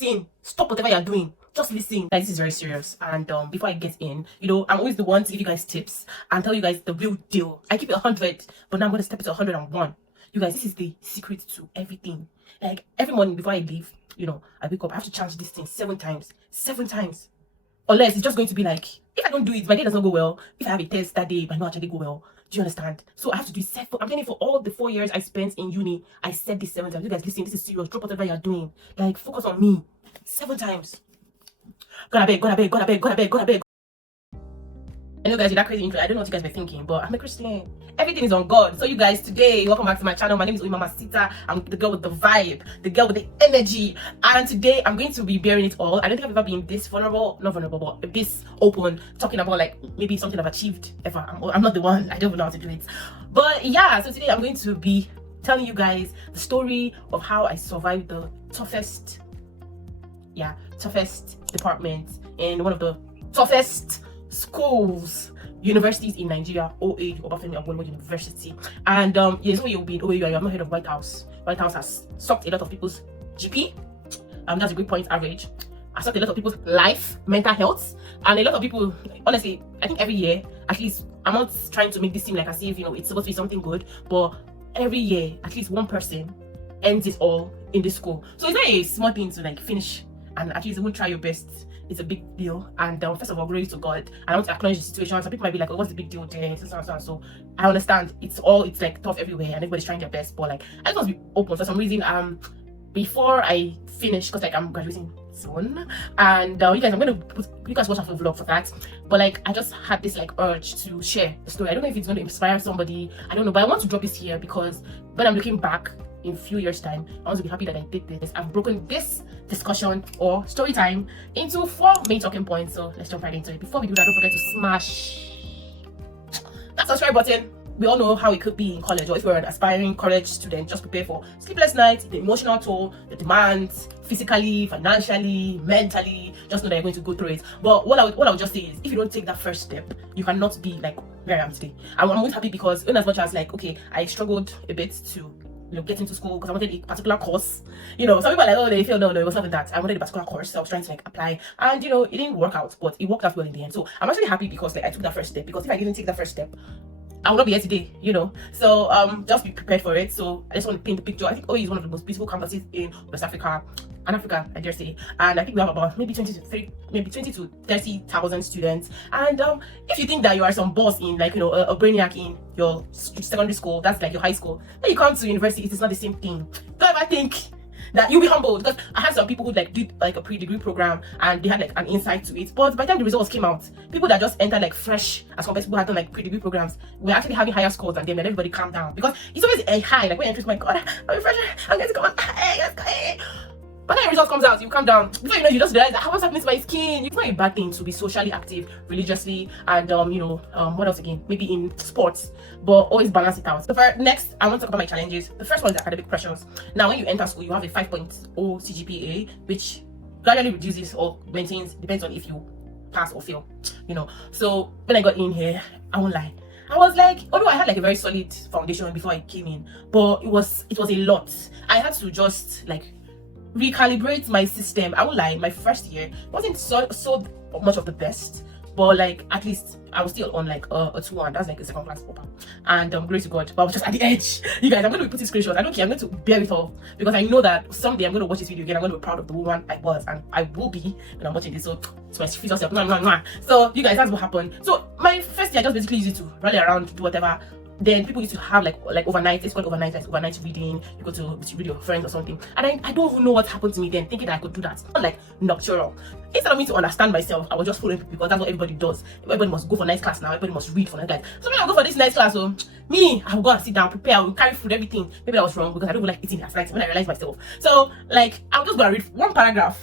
listen. Stop whatever you're doing. Just listen. Like, this is very serious. And before I get in, I'm always the one to give you guys tips and tell you guys the real deal. I keep it 100, but now I'm going to step it to 101. You guys, this is the secret to everything. Like, every morning before I leave, I wake up, I have to chant this thing 7 times. 7 times. Unless it's just going to be like, if I don't do it, my day does not go well. If I have a test that day, it might not actually go well. Do you understand? So I have to do it 7. I'm telling you, for all the 4 years I spent in uni, I said this 7 times. You guys, listen, this is serious. Drop whatever you're doing. Like, focus on me. 7 times. God, I beg, God, I beg, God, I beg, God, I beg, God, I beg. I know, guys, you're that crazy intro. I don't know what you guys were thinking, but I'm a Christian. Everything is on God. So you guys, today, welcome back to my channel. My name is Mama Sita. I'm the girl with the vibe, the girl with the energy. And today, I'm going to be bearing it all. I don't think I've ever been this vulnerable, not vulnerable, but this open, talking about like maybe something I've achieved ever. I'm not the one. I don't know how to do it. But yeah, so today I'm going to be telling you guys the story of how I survived the toughest department in one of the toughest schools, universities in Nigeria, OA, Obafemi Awolowo University. And yes, you'll be in OAU. You have not heard of White House. White House has sucked a lot of people's GP. That's a great point average. I sucked a lot of people's life, mental health, and a lot of people. Honestly, I think every year, at least, I'm not trying to make this seem like as if it's supposed to be something good, but every year, at least one person ends it all in this school. So it's not a small thing to like finish and at least even try your best. It's a big deal. And first of all, glory to God. And I want to acknowledge the situation. Some people might be like, oh, what's the big deal there? So I understand it's like tough everywhere and everybody's trying their best, but like I just want to be open for some reason. Before I finish, because like I'm graduating soon, and you guys, I'm gonna put you guys watch out for the vlog for that. But like I just had this like urge to share the story. I don't know if it's going to inspire somebody, I don't know, but I want to drop this here because when I'm looking back in a few years time, I want to be happy that I did this. I've broken this discussion or story time into 4 main talking points. So let's jump right into it. Before we do that, don't forget to smash that subscribe button. We all know how it could be in college, or if you're an aspiring college student, just prepare for sleepless nights, the emotional toll, the demands, physically, financially, mentally. Just know that you're going to go through it. But what I would just say is, if you don't take that first step, you cannot be like where I am today. I'm always happy because in as much as like, okay, I struggled a bit to get into school because I wanted a particular course. Some people are like, oh, they feel no, it was something that I wanted a particular course, so I was trying to like apply, and it didn't work out, but it worked out well in the end. So I'm actually happy because like I took that first step, because if I didn't take that first step, I will not be here today, So just be prepared for it. So I just want to paint the picture. I think OE is one of the most beautiful campuses in West Africa and Africa, I dare say. And I think we have about maybe 20 to 30,000 students. And if you think that you are some boss in like a brainiac in your secondary school, that's like your high school, when you come to university, it's not the same thing. Don't ever think that you'll be humbled, because I had some people who like did like a pre-degree program and they had like an insight to it, but by the time the results came out, people that just entered like fresh as compared to people who had done like pre-degree programs were actually having higher scores than them, and everybody calmed down, because it's always a high, like when you enter, my God, I'm a freshman, I'm going to come on, hey. But then the result comes out, you calm down. Before you know, you just realize that what's happening to my skin. It's not a bad thing to be socially active, religiously, and what else again? Maybe in sports, but always balance it out. So for next, I want to talk about my challenges. The first one is academic pressures. Now, when you enter school, you have a 5.0 CGPA, which gradually reduces or maintains, depends on if you pass or fail. So when I got in here, I won't lie, I was like, although I had like a very solid foundation before I came in, but it was a lot. I had to just like recalibrate my system. I won't lie, my first year wasn't so much of the best, but like at least I was still on like a 2-1. That's like a second class upper, and glory to God. But I was just at the edge. You guys, I'm going to be putting screenshots. I don't care. I'm going to bear it all, because I know that someday I'm going to watch this video again. I'm going to be proud of the woman I was, and I will be when I'm watching this. So it's my future self. So you guys, that's what happened. So my first year, I just basically used it to rally around, do whatever. Then people used to have like overnight, it's called overnight, like overnight reading. You go to read your friends or something, and I don't even know what happened to me then, thinking that I could do that. Not like nocturnal. Instead of me to understand myself, I was just following people, because that's what everybody does. Everybody must go for night class now. Everybody must read for night class. So when I go for this night class, so me, I will go and sit down, prepare, I will carry food, everything. Maybe I was wrong, because I don't even like eating at night when I realize myself. So like I'll just go and read one paragraph,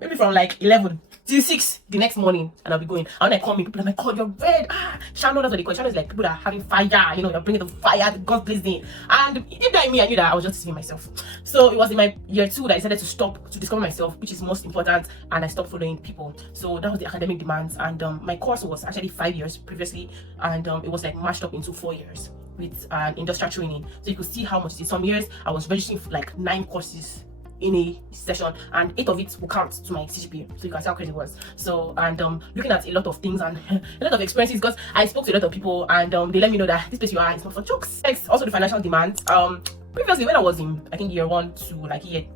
maybe from like 11 till 6 the next morning, and I'll be going. And when I come in, people are like, God, you're red. Channel, that's what they call it. Channel is like people that are having fire, you're bringing the fire, the God blazing. And deep down in me, I knew that I was just deceiving myself. So it was in my year 2 that I decided to stop, to discover myself, which is most important, and I stopped following people. So that was the academic demands. And my course was actually 5 years previously, and it was like mashed up into 4 years with industrial training. So you could see how much it is. Some years I was registering for like 9 courses in a session, and 8 of it will count to my CGPA. So you can see how crazy it was. So, and looking at a lot of things and a lot of experiences, because I spoke to a lot of people, and they let me know that this place you are is not for jokes. Next, also the financial demands. Previously when I was in, I think, year 1 to like year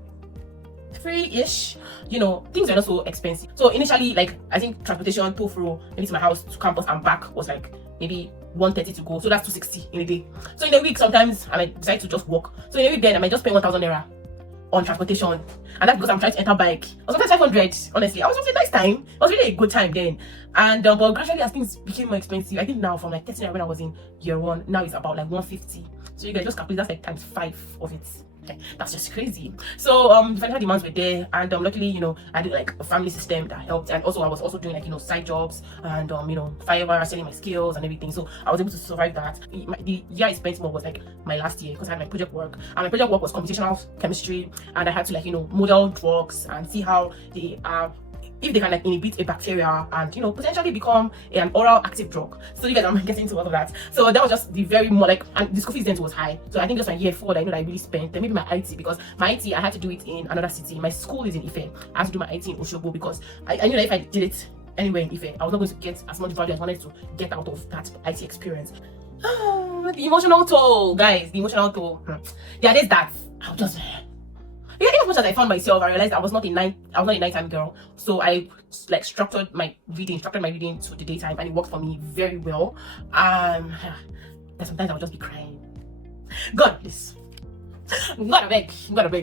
3-ish, you know, things were not so expensive. So initially, like, I think transportation maybe to my house to campus and back was like maybe 130 to go, so that's 260 in a day. So in a week, sometimes I might decide to just walk. So in a week then I might just pay 1,000 naira on transportation, and that's because I'm trying to enter bike. Or sometimes 500. Honestly, I was having a nice time. It was really a good time then. And but gradually as things became more expensive, I think now from like 30 naira when I was in year 1, now it's about like 150. So you guys just calculate, that's like times 5 of it. That's just crazy. So the financial demands were there, and luckily, you know, I did like a family system that helped, and also I was also doing like, you know, side jobs and you know, Fiverr, selling my skills and everything. So I was able to survive that. The year I spent more was like my last year, because I had my project work, and my project work was computational chemistry, and I had to like, you know, model drugs and see how they are, if they can like inhibit a bacteria and, you know, potentially become an oral active drug. So you guys, I'm getting into all of that. So that was just the very more like, and the school fees then was high. So I think just my year 4 that I know that I really spent. Then maybe my IT, because my IT I had to do it in another city. My school is in Ife. I had to do my IT in Oshobo, because I knew that if I did it anywhere in Ife, I was not going to get as much value as I wanted to get out of that IT experience. The emotional toll, guys. The emotional toll. Yeah, there's that. I'll just. Yeah, as much as I found myself, I realized I was not a nighttime girl. So I like structured my reading to the daytime, and it worked for me very well. That sometimes I would just be crying. God, please. God, I beg.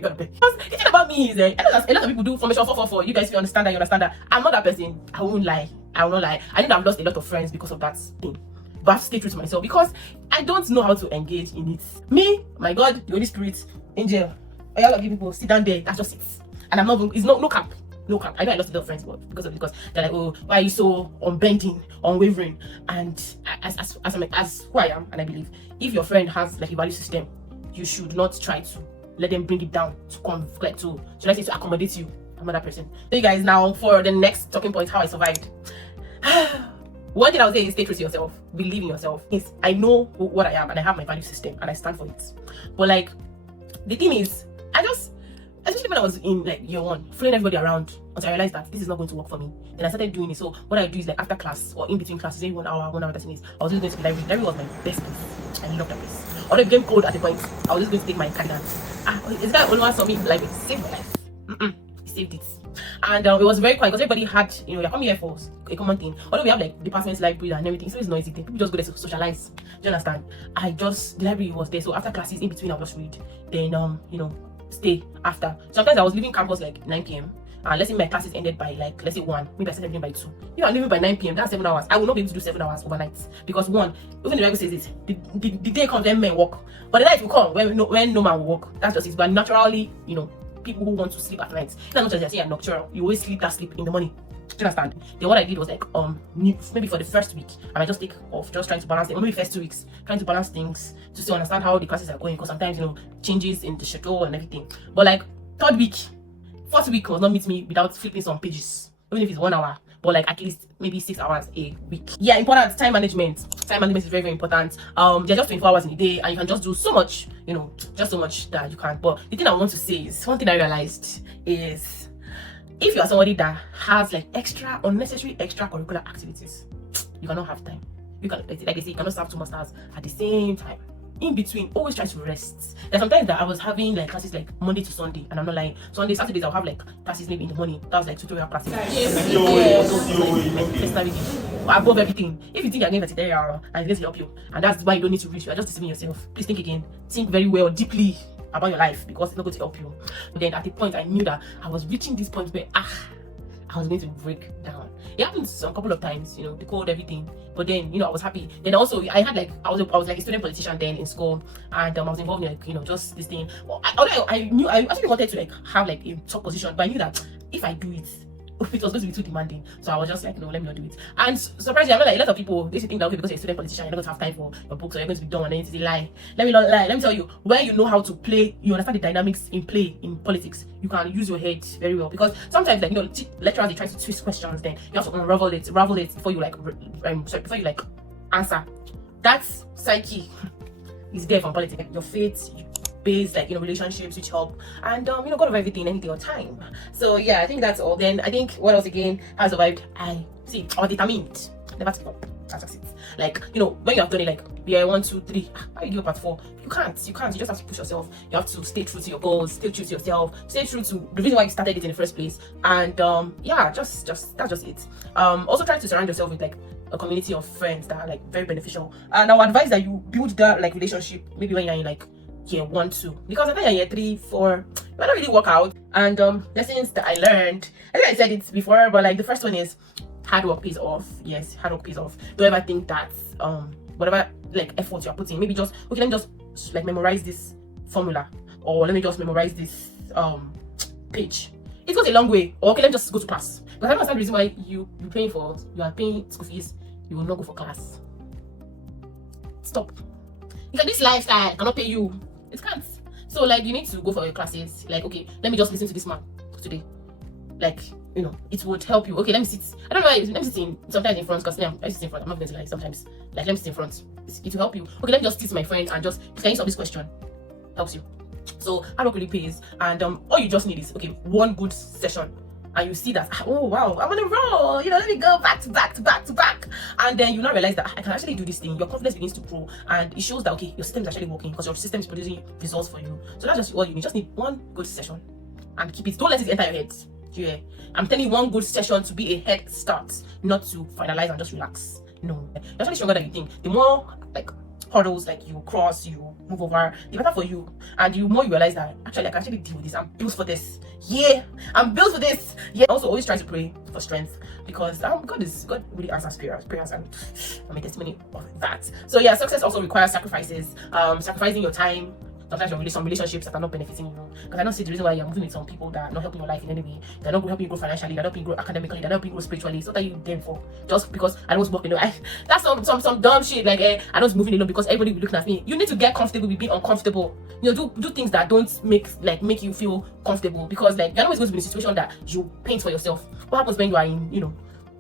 Because the thing about me is, I know that a lot of people do formation 444. You guys, if you understand that. I'm not that person. I won't lie. I will not lie. I know that I've lost a lot of friends because of that thing. But I have to stay true to myself, because I don't know how to engage in it. Me, my God, the Holy Spirit, angel. All of you people sit down there, that's just it. And I'm not even, it's no cap. I know I lost a lot of friends, but because they're like, oh, why are you so unbending, unwavering? And as who I am, and I believe, if your friend has like a value system, you should not try to let them bring it down to accommodate you. I'm that person. So you guys, now for the next talking point, how I survived. One thing I would say is stay true to yourself, believe in yourself. Yes, I know what I am, and I have my value system, and I stand for it. But like, the thing is, especially when I was in like year 1, following everybody around, until I realized that this is not going to work for me. Then I started doing it. So what I do is like after class or in between classes, maybe 1 hour, 30 minutes, I was just going to the library. The library was my best place. I loved that place. Although it became cold at the point, I was just going to take my candidate. This guy only saw me in the library, saved my life. He saved it. And it was very quiet, because everybody had, you know, you're coming here for a common thing. Although we have like departments, library and everything, so it's noisy thing. People just go there to socialize. Do you understand? The library was there. So after classes, in between, I'll just read. Then you know, stay after. Sometimes I was leaving campus like 9 p.m. and let's say my classes ended by like, let's say 1, maybe I started leaving by 2. If I'm leaving by 9 p.m, that's 7 hours. I will not be able to do 7 hours overnight, because 1, even the Bible says it, the day comes when men walk, but the night will come when no man will walk. That's just it. But naturally, you know, people who want to sleep at night, it's not much as you're saying you're nocturnal, you always sleep in the morning. Do you understand? Then what I did was like maybe for the first week, I might just take off, just trying to balance it, or maybe first 2 weeks, trying to balance things to still understand how the classes are going, because sometimes, you know, changes in the schedule and everything. But like 3rd week, 4th week was not meet me without flipping some pages, even if it's 1 hour, but like at least maybe 6 hours a week. Yeah, important. Time management is very, very important. There's just 24 hours in a day, and you can just do so much, you know, just so much that you can. But the thing I want to say is, one thing I realized is, if you are somebody that has like unnecessary extracurricular activities, you cannot have time. You can, like I say, you cannot serve 2 masters at the same time. In between, always try to rest. There's sometimes that I was having like classes like Monday to Sunday, and I'm not lying. Sunday, Saturdays I'll have like classes maybe in the morning. That was like tutorial classes. Above everything, if you think you're getting a tutorial and it's going to help you, and that's why you don't need to reach, you are just deceiving yourself. Please think again. Think very well, deeply about your life, because it's not going to help you. But then at the point, I knew that I was reaching this point where I was going to break down. It happened some couple of times, you know, the cold, everything. But then, you know, I was happy. Then also, I had like, I was like a student politician then in school, and I was involved in like, you know, just this thing. Well, I actually wanted to like have like a top position, but I knew that if I do it, it was going to be too demanding. So I was just like, no, let me not do it. And surprisingly, I know like a lot of people, they think that okay, because you're a student politician, you're not going to have time for your books, or you're going to be done, and then it's a lie. Let me not lie. Let me tell you, when you know how to play, you understand the dynamics in play in politics, you can use your head very well. Because sometimes, like, you know, lecturers, they try to twist questions, then you have to unravel it before you like before you like answer. That psyche is there from politics. Your faith, based like relationships which help, and God of everything, anything on time. So yeah, I think that's all. Then I think what else again has survived? I see or determined, never to stop. That's just it. Like when you have done it, like yeah, 1, 2, 3, how you give up at 4? You can't. You just have to push yourself. You have to stay true to your goals, stay true to yourself, stay true to the reason why you started it in the first place. And yeah, just that's just it. Also try to surround yourself with like a community of friends that are like very beneficial. And I would advise that you build that like relationship maybe when you're in like year 1, 2, because I think year 3, 4 it might not really work out. And lessons that I learned, I think I said it before, but like the first one is hard work pays off. Yes, hard work pays off. Don't ever think that whatever like effort you're putting, maybe just okay, let me just like memorize this formula, or let me just memorize this page. It goes a long way. Or okay, let me just go to class. But I don't understand the reason why you are paying school fees, you will not go for class. Stop. Because this lifestyle cannot pay you. It can't. So like you need to go for your classes. Like okay, let me just listen to this man today. Like it would help you. Okay, let me sit. I don't know why. Let me sit in sometimes in front, because I sit in front. I'm not going to lie. Sometimes like let me sit in front. It will help you. Okay, let me just sit to my friend and just can you solve this question. Helps you. So hard work really pays, and all you just need is okay, one good session, and you see that oh wow, I'm on a roll. Let me go back to back to back to back, and then you now realize that I can actually do this thing. Your confidence begins to grow, and it shows that okay, your system is actually working because your system is producing results for you. So that's just all you need. Just need one good session, and keep it. Don't let it enter your head. Yeah, I'm telling you, one good session to be a head start, not to finalize and just relax. No, you're actually stronger than you think. The more like hurdles like you cross, you move over, the better for you. And the more you realize that actually I can actually deal with this. I'm built for this. Yeah, I'm built for this. Yeah. Also, always try to pray for strength, because God really answers prayers, and I'm a testimony of that. So yeah, success also requires sacrifices. Sacrificing your time. Sometimes you're really some relationships that are not benefiting you. Because I don't see the reason why you're moving with some people that are not helping your life in any way. They're not helping you grow financially, they're not helping you grow academically, they're not helping you grow spiritually. So what are you there for? Just because I don't work alone. That's some dumb shit. Like I don't moving alone because everybody will be looking at me. You need to get comfortable with being uncomfortable. Do things that don't make you feel comfortable, because like you're always going to be in a situation that you paint for yourself. What happens when you are in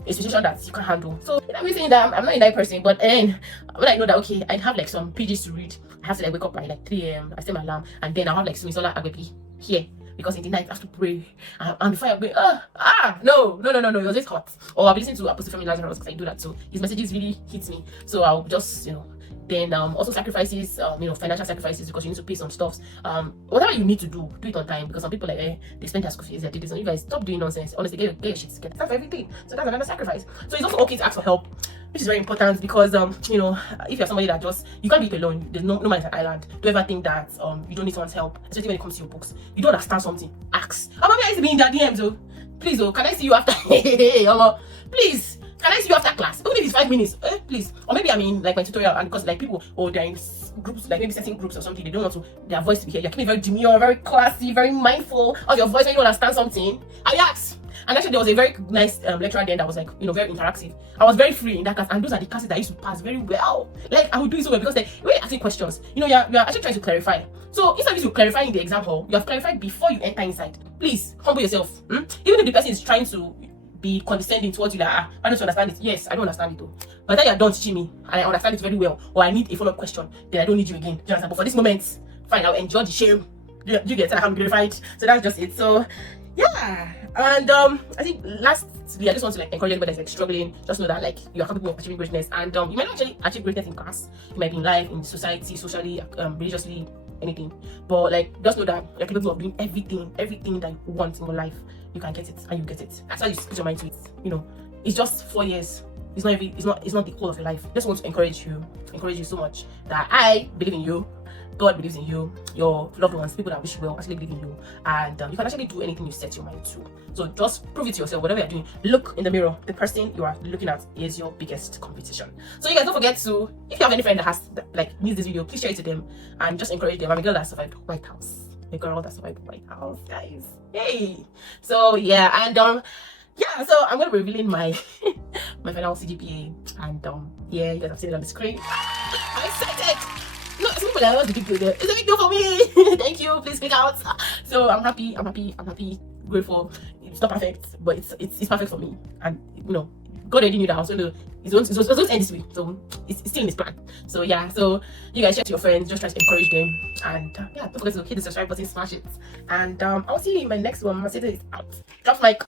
a situation that you can't handle? So I'm saying that I'm not a nice person, but then when I know that okay, I'd have like some pages to read, I have to like wake up by like 3 a.m. I set my alarm, and then I'll have like Simisola Agbebi here, because in the night I have to pray, and before I'm going no, it was just hot. Or I'll be listening to Apostle Femi Lazarus, because I do that, so his messages really hit me. So I'll just then also sacrifices, financial sacrifices, because you need to pay some stuffs. Whatever you need to do it on time, because some people like they spend their school fees, they did this, and you guys stop doing nonsense. Honestly, get your shit together. That's everything. So that's another sacrifice. So it's also okay to ask for help, which is very important, because if you're somebody that just you can't do it alone, there's no man is an island. Don't ever think that you don't need someone's help, especially when it comes to your books. You don't understand something, ask. Maybe I used to be in their DMs, please, can I see you after? Please, can I see you after class? Even if it's 5 minutes, please. Or maybe I'm in like my tutorial, and because like people, they're in groups, like maybe setting groups or something, they don't want their voice to be heard. You're keeping very demure, very classy, very mindful of your voice when you don't understand something. I asked. And actually there was a very nice lecturer then that was like, very interactive. I was very free in that class, and those are the classes that I used to pass very well. Like I would do it so well, because like when you're asking questions, you're actually trying to clarify. So instead of you clarifying the exam hall, you have clarified before you enter inside. Please humble yourself. Even if the person is trying to be condescending towards you, like I don't understand it. Yes, I don't understand it though. By the time you're done teaching me and I understand it very well, or I need a follow-up question, then I don't need you again. Do you understand? But for this moment, fine, I'll enjoy the shame. You get it, I can be verified. So that's just it. So yeah. And I think lastly, I just want to like encourage everybody that's like struggling. Just know that like you are capable of achieving greatness, and you might not actually achieve greatness in class. You might be in life, in society, socially, religiously, anything. But like just know that you're capable of doing everything that you want in your life. You can get it, and you get it. That's why you put your mind to it. It's just 4 years. It's not the whole of your life. I just want to encourage you so much that I believe in you. God believes in you, your loved ones, people that wish you well actually believe in you, and you can actually do anything you set your mind to. So just prove it to yourself. Whatever you're doing, look in the mirror. The person you are looking at is your biggest competition. So you guys don't forget to, if you have any friend that has needs this video, please share it to them and just encourage them. I'm a girl that survived White House. A girl that survived White House, guys. Hey. So yeah, and yeah, so I'm gonna be revealing my my final CGPA, and yeah, you guys have seen it on the screen. I'm excited. No, some people are the big deal there. It's a big deal for me. Thank you. Please speak out. So I'm happy, grateful. It's not perfect, but it's perfect for me. And God already knew that I was going to, it's going to end this week, so it's still in his plan. So yeah, so you guys share to your friends, just try to encourage them, and yeah, don't forget to hit the subscribe button, smash it, and I'll see you in my next one. My is out. Drop like.